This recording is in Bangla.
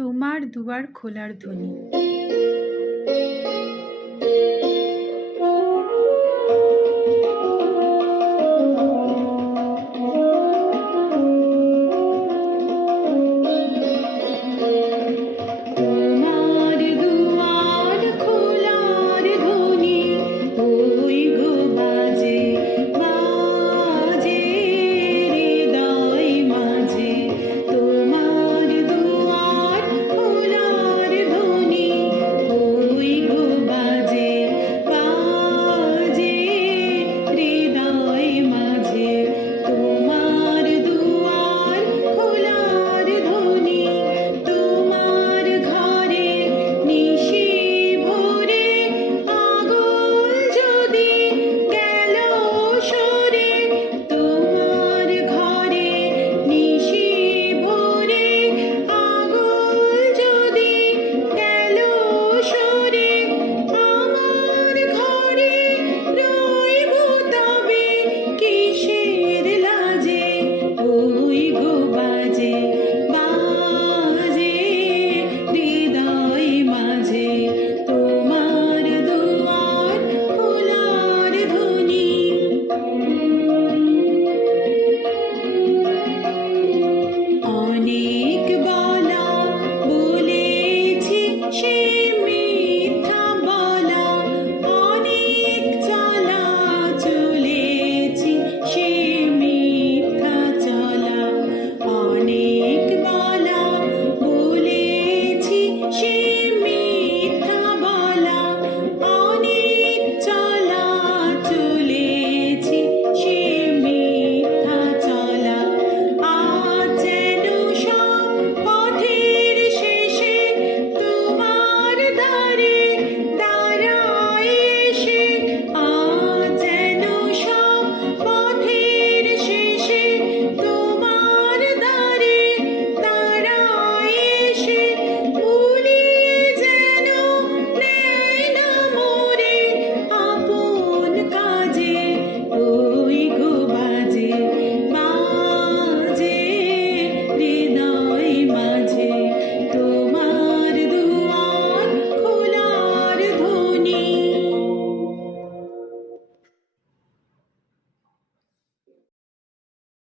তোমার দুয়ার খোলার ধ্বনি।